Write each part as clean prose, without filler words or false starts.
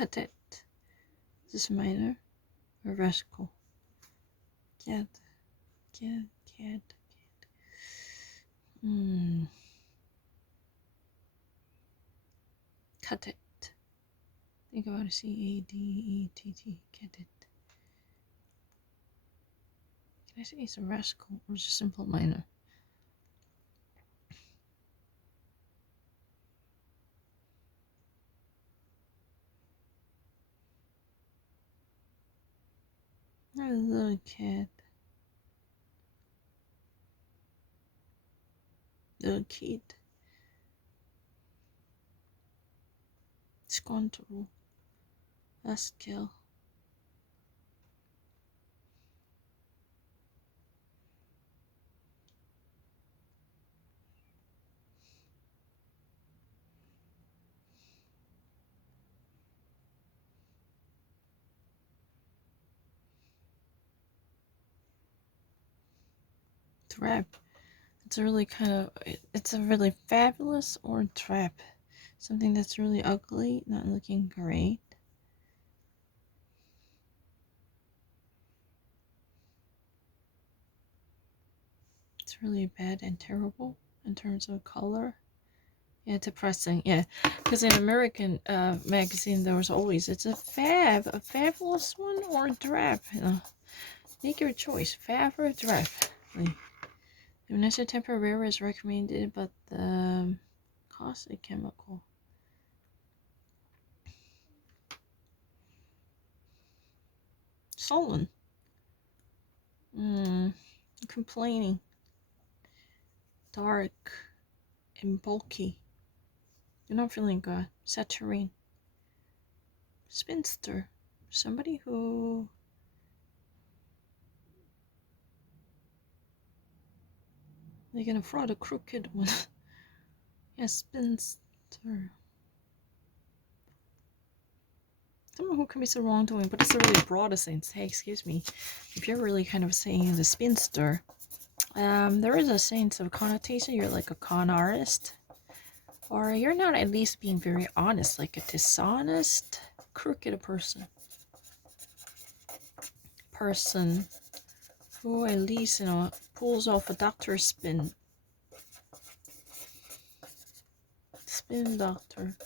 cadet. Is this minor or rascal? Cat. Cadet. Think about it. C-A-D-E-T-T. Cadet. Can I say it's a rascal or just simple minor? A little cat. Little kid. Scoundrel. Rascal. Trap. It's a really it's a really fabulous or trap. Something that's really ugly, not looking great. It's really bad and terrible in terms of color. Yeah, depressing. Yeah, because in American magazine, there was always it's a fabulous one or a drab. Make your choice, fab or drab. Vanessa temporary is recommended, but the caustic chemical. Sullen. Complaining. Dark and bulky. You're not feeling good. Saturine. Spinster. Somebody who they're gonna fraud a crooked one. Yeah, spinster. Someone who commits a wrongdoing, but it's a really broad sense. Hey, excuse me. If you're really kind of saying the spinster, there is a sense of connotation. You're like a con artist. Or you're not at least being very honest, like a dishonest, crooked person. Person who at least, pulls off a doctor spin. Spin doctor.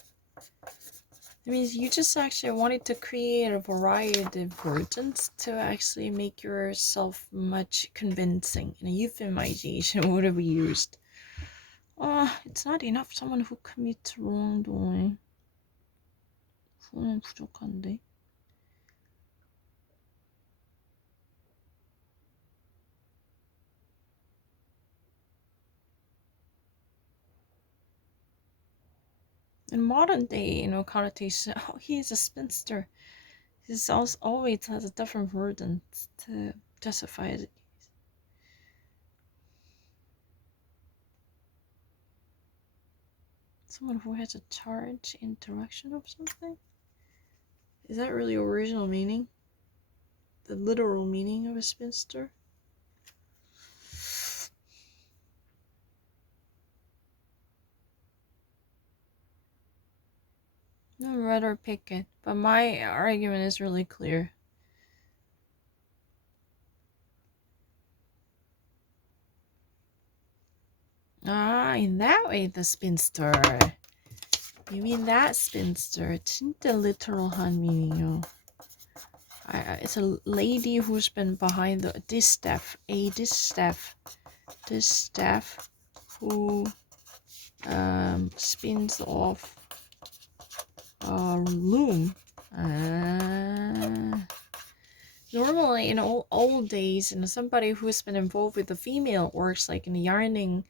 It means you just actually wanted to create a variety of versions to actually make yourself much convincing. And a euphemization would have used. It's not enough. Someone who commits wrongdoing. 그건 부족한데. In modern day, connotation, he is a spinster. This always has a different version to justify it. Someone who has a charge in direction of something? Is that really original meaning? The literal meaning of a spinster? No, read or pick it, but my argument is really clear. In that way, the spinster. You mean that spinster? 진짜 literal한 meaning이요. It's a lady who's been behind the distaff who spins off a loom. Normally in old days, somebody who's been involved with the female works, like in yarning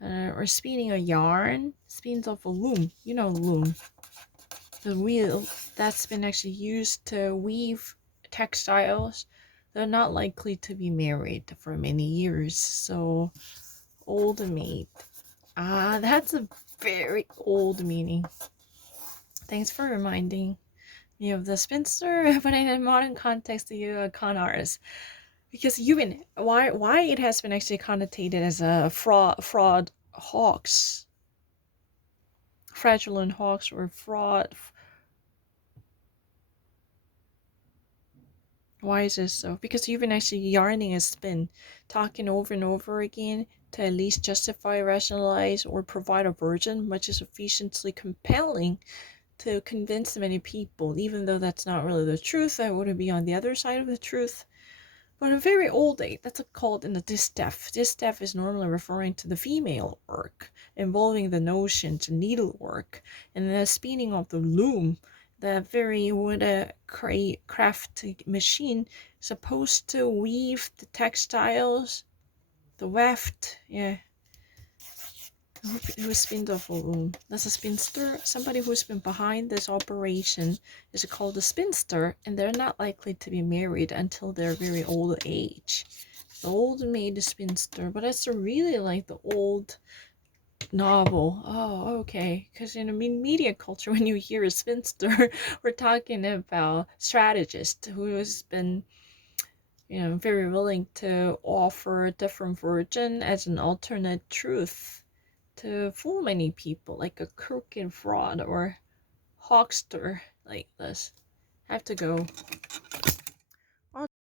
or spinning a yarn, spins off a loom. Loom. The wheel that's been actually used to weave textiles. They're not likely to be married for many years, so old maid. That's a very old meaning. Thanks for reminding me of the spinster, but in a modern context, you're a con artist. Because why it has been actually connotated as a fraud hawks, fraudulent hawks, or fraud. Why is this so? Because you've been actually yarning a spin, talking over and over again to at least justify, rationalize, or provide a version which is sufficiently compelling to convince many people, even though that's not really the truth. That would be on the other side of the truth. But a very old age, that's called in the distaff. Distaff is normally referring to the female work, involving the notions and needlework, and the spinning of the loom, the very wood craft machine supposed to weave the textiles, the weft, yeah. Who spins off a loom? That's a spinster. Somebody who's been behind this operation is called a spinster, and they're not likely to be married until their very old age. The old maid is spinster, but that's really like the old novel. Oh, okay. Because in a media culture, when you hear a spinster, we're talking about strategist who has been, very willing to offer a different version as an alternate truth to fool many people, like a crooked fraud or huckster like this. I have to go.